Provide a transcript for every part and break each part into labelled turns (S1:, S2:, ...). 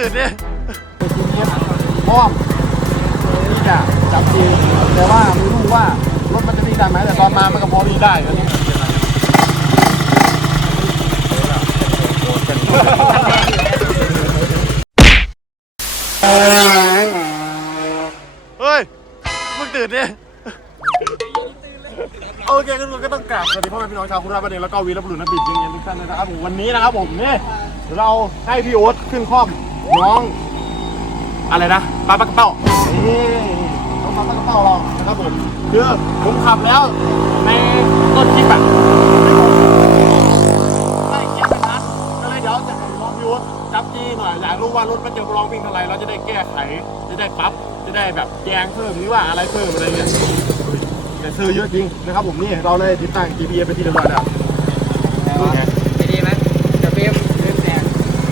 S1: ตื่นเนี่ย
S2: พร้อมที่จะจับจริงแต่ว่าไม่รู้ว่ารถมันจะวิ่งได้ไหมแต่ตอนมามันก็พอวิ่งได้อันนี้
S1: เฮ้ยมึงตื่นเนี่ย
S2: โอเคก็ต้องกราบสวัสดีพ่อแม่พี่น้องชาวโคราชบ้านเองแล้วก็วีรบุรุษนักบินยิงทุกท่านนะครับผมวันนี้นะครับผมนี่เราให้พี่โอ๊ตขึ้นคล่อมน้องอะไรนะปลากระเป๋านี่น้องปลากระเป๋าเรานะครับผมคือผมขับแล้วในต้นคลิปอะไม่เกียร์ไม่ทันก็เลยเดี๋ยวจะลองพี่โอ๊ตจับจี้หน่อยอยากรู้ว่ารถมันจะลองวิ่งเท่าไรเราจะได้แก้ไขจะได้ปรับจะได้แบบแจงเพิ่มหรือว่าอะไรเพิ่มอะไรเงี้ยแต่ซื้อเยอะจริงนะครับผมนี่เราเลยติดตั้ง GPS ไปที่เรียบร้อยแล้ว
S3: ดีไหมจะเพิ่มแสง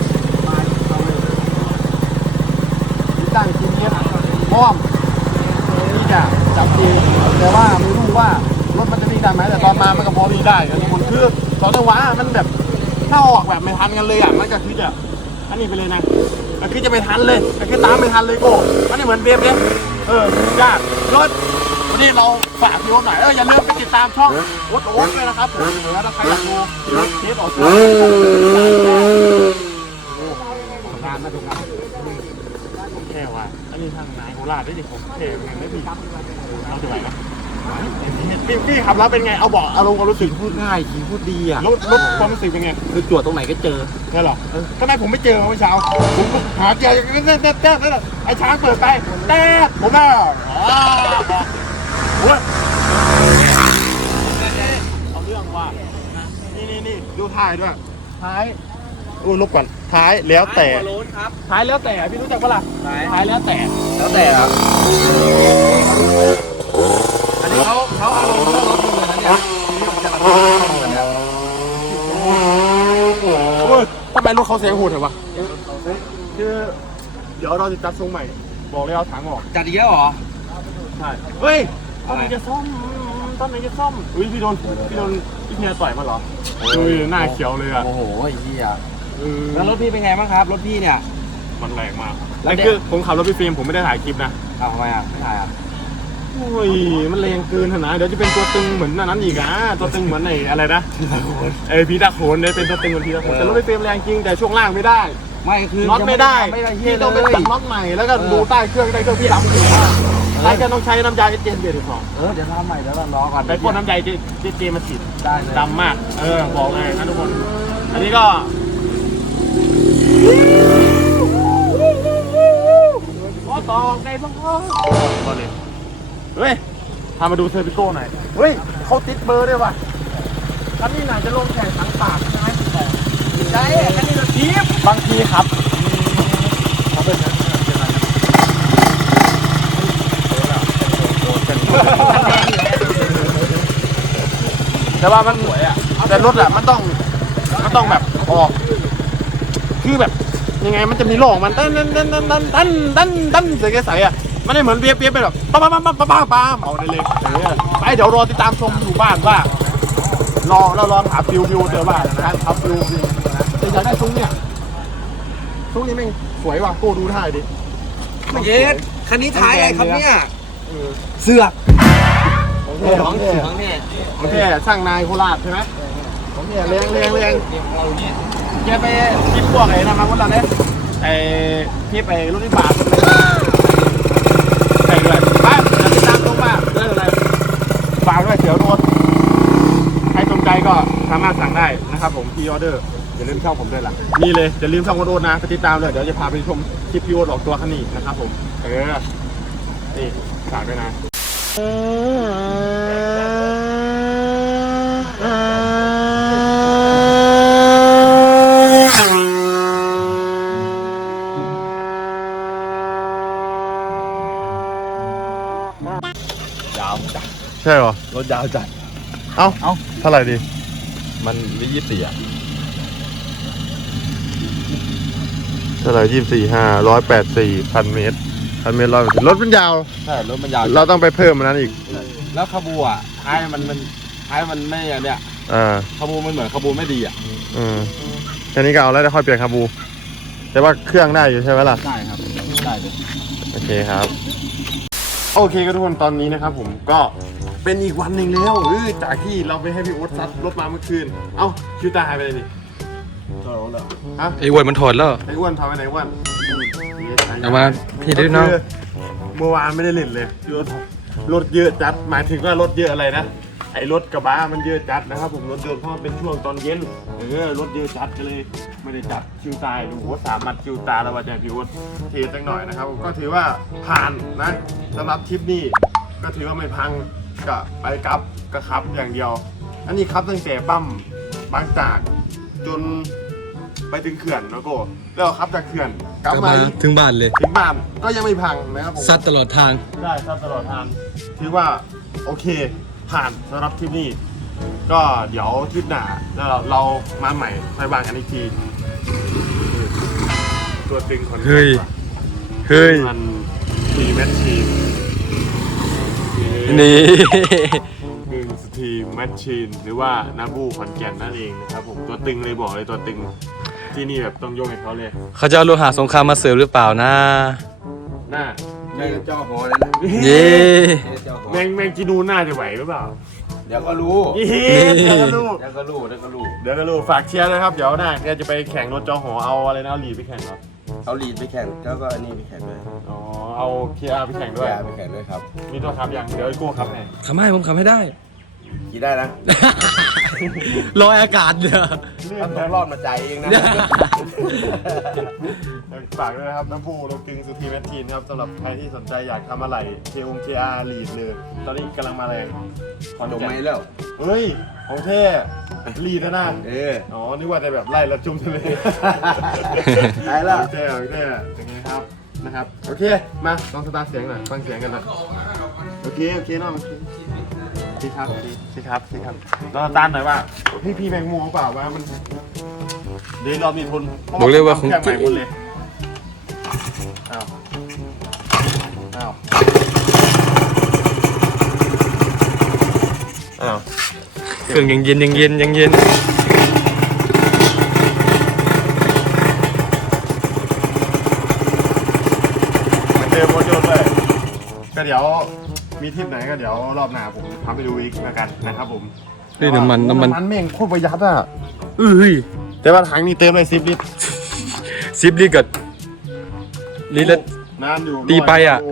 S2: ติดตั้ง GPS พร้อมที่จะจับจริงแต่ว่าไม่รู้ว่ารถมันจะวิ่งได้ไหมแต่ตอนมามันก็พอวิ่งได้อันนี้มันคือสองจังหวะมันแบบถ้าออกแบบไม่ทันกันเลยอ่ะมันก็คือจะอันนี้ไปเลยนะมันคือจะไม่ทันเลยมันคือตามไม่ทันเลยโก้อันนี้เหมือนเบฟเนี่ยยากรถวันนี้เราฝากพี่โอ๊ตหน่อยอย่าลืมไปติดตามช่องโอ๊ตด้วยนะครับผมแล้วถ้าใครอยากดูคลิปออกตัวงานมาดูงานแค่ว่าอันนี้ทางนายโคราชได้ดิผมเท่เป็นไงไม่พี่เราจะไหวไหมพี่ขับแล้วเป็นไงเอาบอกอารมณ์ความรู้สึก
S3: พูดง่ายขี่พูดดีอ่ะ
S2: รถความรู้สึกเป็นไง
S3: คือจวดตรงไหนก็เจอ
S2: ใช่หรอทำไมผมไม่เจอเมื่อเช้าผมหาเจอแล้วไอ้ช้างเปิดไปแต่ผมอ่ะโอ้ยเอาเรื่องว่านี่ดูท้ายด้วยท้ายลบก่อนท้ายแล้วแต่ท้ายแล้วแต่พี่รู้จักปะล่ะท้ายแล้วแต่
S3: ครับอันนี้เขาเอาลงรถเลยนะเนี่ย
S2: ทำไมรถเขาเสียงโหดเหรอวะคือเดี๋ยวเราจะจัดทรงใหม่บอกเลยเอาถังออก
S3: จัดอีกแล้วเหรอ
S2: ใช่เฮ้ยตอนไหนจะซ่อมอุ้ยพี่โดนพี่เพียต่อยมาเหรอดูหน้าเขียวเลยอะ
S3: โอ้โหไอ้เหี้ยแล้วรถพี่เป็นไงบ้างครับรถพี่เนี่ย
S2: มันแรงมากแต่คือผมขับรถพี่ฟิล์มผมไม่ได้ถ่ายคลิปนะ
S3: ทำไมอ่ะไม่ถ่ายอ่ะ
S2: โอ้ยมันแรงเกินนะเดี๋ยวจะเป็นตัวตึงเหมือนนั้นอีกอ่ะตัวตึงเหมือนอะไรนะพีตาโขนเนี่ยเป็นตัวตึงเหมือนพีตาโขนแต่รถพี่ฟิล์มแรงจริงแต่ช่วงล่างไม่ได้
S3: ไม่คือ
S2: น็อตไม่ได้พี่ต้องไปตัดน็อตใหม่แล้วก็ดูใต้เครื่องพี่ดำอยู่ใช้ก็ต้องใช้น้ำยาเจนเบียร์สอง
S3: เดี๋ยวทำใหม่แล้วรอก่อน
S2: ไปพ่นน้ำยาเจมาฉีด
S3: ได้
S2: ดำมากบอกเลยนะทุกคนอันนี้ก็ต่อในบ้างก็เลยเฮ้ยพามาดูเซอร์พิโก้หน่อยเฮ้ยเขาติดเบอร์ด้วยว่ะคันนี้น่าจะลงแข่งสังปากใช่ไหม
S3: ใช่คันนี้รถทีม
S2: บางทีครับเขาเป็นนะแต่ว่ามันสวยอ่ะแต่รถอ่ะมันต้องแบบออกคือแบบยังไงมันจะมีโล่งมันตั้นใสอ่ะมันไม่เหมือนเปียบไปแบบป้าเอาได้เลยไปเดี๋ยวรอติดตามชมอยู่บ้านว่ารอถามฟิวเจอบ้านนะครับครับฟิวแต่อยากได้ซุ้งเนี่ยซุ้งนี้แม่งสวยว่ะโก้ดูท่าดิ
S3: เย็ดคันนี้ท้ายอะไรครับเนี่ยเสือกของ
S2: แค่ช่างนายโคราชใช่ไหมของเนี่ยแรงแกไปคลิปพวกไอ้นั่นมาพวกเราเนี่ยไอ้คลิปไอ้รุ่นที่บาทใส่ด้วยไปติดตามตรงมาเรื่องอะไรฝากด้วยเสียวโดนใครสนใจก็สามารถสั่งได้นะครับผมพีออเดอร์อย่าลืมช่องผมด้วยล่ะนี่เลยอย่าลืมช่องโอ๊ตนะไปติดตามเลยเดี๋ยวจะพาไปชมคลิปพีโอ๊ตออกตัวคันนี้นะครับผมนี่ฝากด้วยนะ
S3: ยาวจัด
S2: ใช่หรอ
S3: รถยาวจัด
S2: เอ้าเท่าไหร่ดี
S3: มัน24อ่ะ
S2: เท่าไหร่184 184 1,000 เมตรรถมันยาว
S3: ใช่รถมันยาว
S2: เราต้องไปเพิ่มมันนั้นอีก
S3: แล้วขบูอ่ะท้ายมันไม่เนี่ยขบูมันเหมือนขบูไม่ดีอ่ะ
S2: แค่นี้ก็เอาแล้วจะค่อยเปลี่ยนขบูแต่ว่าเครื่องได้อยู่ใช่ไหมล่ะ
S3: ได้ครับได้เลย
S2: โอเคครับโอเคครับทุกคนตอนนี้นะครับผมก็เป็นอีกวันหนึ่งแล้วจากที่เราไปให้พี่โอ๊ตซัดรถมาเมื่อคืนเอ้าคิวตาหายไปเลยนี่ฮะ
S1: ไอ้อ้วนมันถอดแล้ว
S2: ไอ้อ้วนทำไปไหนอ้วน
S1: เอามาพี่ด้วยเนาะ
S2: เมื่อวานไม่ได้เล่นเลยรถเยอะจัดหมายถึงว่ารถเยอะอะไรนะไอ้รถกระบะมันเยอะจัดนะครับผมรถยนต์เพราะมันเป็นช่วงตอนเย็นรถเยอะจัดก็เลยไม่ได้จัดคิวตายดูว่าสามมัดคิวตาแล้วว่าจะพี่โอ๊ตเทสักหน่อยนะครับก็ถือว่าผ่านนะสำหรับทริปนี้ก็ถือว่าไม่พังก็ไปกลับก็ขับอย่างเดียว อันนี้ครับตั้งแต่ปั๊มบางจากจนไปถึงเขื่อนแล้วก็แล้วครับจากเขื่อนกลับมาอีก
S1: ถึงบ้านเลย
S2: ถึงบ้านก็ยังไม่พังนะครับผม
S1: ซัดตลอดทาง
S2: ได้ครับตลอดทางถือว่าโอเคผ่านสำหรับทริปนี้ก็เดี๋ยวทริปหน้าแล้วเรามาใหม่ค่อยวางกันอีกทีตัวตึงคน
S1: เฮ้ย เฮ้ย
S2: มันทีแมชชีน
S1: นี่
S2: หนึ่งสตีแมชชีนหรือว่านาบูขอนแก่นนั่นเองนะครับผมตัวตึงเลยบอกเลยตัวตึงที่นี่แบบต้องยกให้เขาเลย
S1: เขาจะเอาโลหะสงครามมาเสิร์ฟหรือเปล่านะ
S2: หน้า
S3: นี่เจ้าหอเลยนะ
S1: เย้
S3: นี่เจ้าหอ
S2: แมงจีนูน่าจะไหวหรือเปล่า
S3: เดี๋ยวก็รู้
S2: เดี๋ยวก็รู้
S3: เดี๋ยวก็รู้เดี๋ยวก็รู้
S2: เดี๋ยวก็รู้ฝากเชียร์นะครับเดี๋ยวหน้าแกจะไปแข่งรถจอหอเอาอะไรนะเอาลีดไปแข่งเหรอ
S3: เอาลีดไปแข่งแล้วก็อันนี้ไปแข่งด้วย
S2: อ๋อเอาเคียร์ไปแข่งด้วย
S3: แกไปแข่งด้วยครับ
S2: มีตัวขับอย่างเดี๋ยวไอ้โก้ขับให้
S1: ทำให้ผมทำให้ได้
S3: ขี่ได้นะ
S1: ลอยอากาศเนี่ย
S3: ถ้าตกรอบมาจ่ายเองนะ
S2: ฝากด้วยนะครับน้ำพุโลกิงสุธีแมททีนครับสำหรับใครที่สนใจอยากทำอะไรเทีอาร์ลีดเลยตอนนี้กำลังมาแรงขอน
S3: จบ
S2: แก่
S3: ไหม
S2: น
S3: แล้ว
S2: เฮ้ยของเท่ลีดนะ อ๋อนึกว่าจะแบบไล่ระจุ่มทะเล
S3: ได้แล้ว
S2: โอเคอย่างนี้ครับนะครับโอเคมาลองสตาร์ทเสียงหน่อยฟังเสียงกันหน่อยโอเคน้องสิครับลองสตาร์ทหน่อยว่าพี่แมงมุมเปล่าว่ามันเดี๋ยวรอบนี้ทน
S1: บอกเลยว่าของ
S2: แค่
S1: จริ
S2: ใหม่
S1: ง
S2: หมดเลยอ้าว
S1: เครื่องยังเย็นยังเย็นยังเย็น
S2: เดิมรถยนต์เลยก็เดี๋ยวมีทริปไหนก็เดี๋ยวรอบหน้าผมทำไปดูอีกแล้วกันนะครับผม
S1: นี่น้ำมัน
S2: แม่งโคตรประหยัดอ่ะ
S1: เอ้ย
S2: แต่ว่าถังนี้เติมเลย10 ลิตร
S1: ซิปลิตรกับลิตรละ
S2: นานอยู่
S1: ตีไปอะ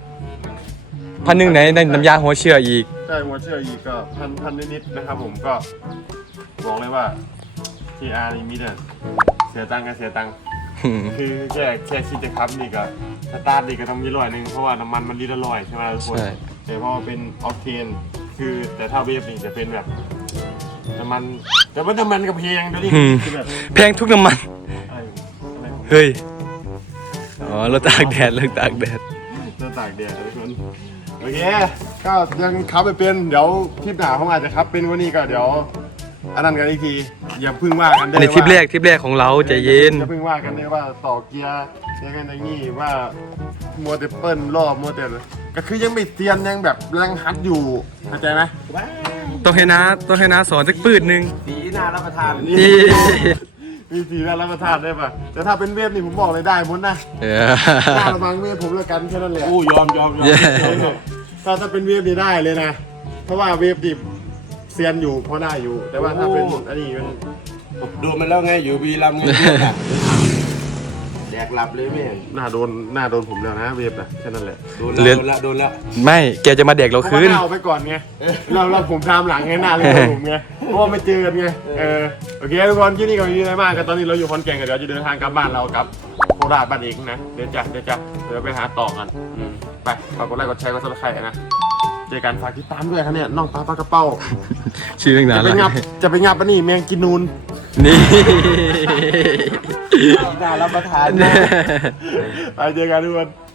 S1: 1,000ไหนในน้ำยาหัวเชื้ออีก
S2: ใช่หัวเชื่ออีกก็พันนิดๆนะครับผมก็บอกเลยว่า TR นี่มีแต่เสียตังค์กับเสียตังค์คือแค่คิดจะขับนี่ก็สตาร์ทนี่ก็ต้องมี100เพราะว่าน้ำมันมันลิตรละ100ใช่ไหมทุกคน
S1: ใช่
S2: แต่พอเป็นออกเทนคือแต่ถ้าเวฟนี่จะเป็นแบบน้ำมันแต่ว่าน้ำมันกับเพลงเดี๋ยวนี้คือแบบ
S1: แพงทุกน้ำมัน
S2: อะไรของ
S1: เฮ้ย อ๋อเราตากแดดเราตากแดด
S2: ตัวตากแดดทุกคนโอเคก็ยังขับไปเป็นเดี๋ยวคลิปหน้าผมอาจจะขับเป็นวันนี้ก็เดี๋ยวอันนั้นกันอีกทีอย่าเพึ่งว่ากัน
S1: อันนี้ทริปแรกของเราใจเย็น
S2: อย่าเพึ่งว่ากันเลยว่าต่อเกียร์อย่างนั้นอย่างนี้ว่ามัวแต่เปิ้ลรอบมัวแต่ก็คือยังไม่เซียนยังแบบแรงฮัดอยู่เข้าใจไหม
S1: ต้องให้น้าสอนสักปืดหนึง
S3: สีหน้ารับประทาน
S1: นี่
S2: มีสีน่ารับประทานได้ปะแต่ถ้าเป็นเวฟนี่ผมบอกเลยได้หมดนะ
S1: เอ
S2: หน้า
S1: อ
S2: ระวังเวฟผมแล้วกันแค่นั้นแหละ
S3: อู้ยอม
S2: ถ้าเป็นเวฟนี่ได้เลยนะ เพราะว่าเวฟดิบเซียนอยู่พอได้อยู่ แต่ว่าถ้าเป็นอันนี้มัน
S3: ดูมันแล้วไงอยู่วีรัมไงแดกหลับเลยแม่
S2: หน้าโดนผมแล้วนะเวฟนะแค่นั้นแหละ
S3: โดนแล้ว
S1: ไม่แกจะมาแดกเรา
S2: เพราะ
S1: คื
S2: ว่าน หน้าเอาไปก่อนไงเราผมตามหลังไงหน้าเลยผมไงเพราะว่าไม่เจอกันไงโอเคทุกคนที่นี่ก็มีอะไรมากกันตอนนี้เราอยู่ขอนแก่นกันเดี๋ยวจะเดินทางกลับบ้านเรากับโคราชบ้านเองนะเดี๋ยวไปหาต่อกันไปฝากกดไลค์กดแชร์กดซับสไครต์นะเจอกันฝากติดตามด้วยครับเนี่ยน้องปลากระเป้า
S1: ชื่อเรื่องนั้น
S2: จะไปงับอันนี้แมงกินนูน
S1: นี่
S3: สีหน้ารับประทาน
S2: ไปเจอกันทุกคน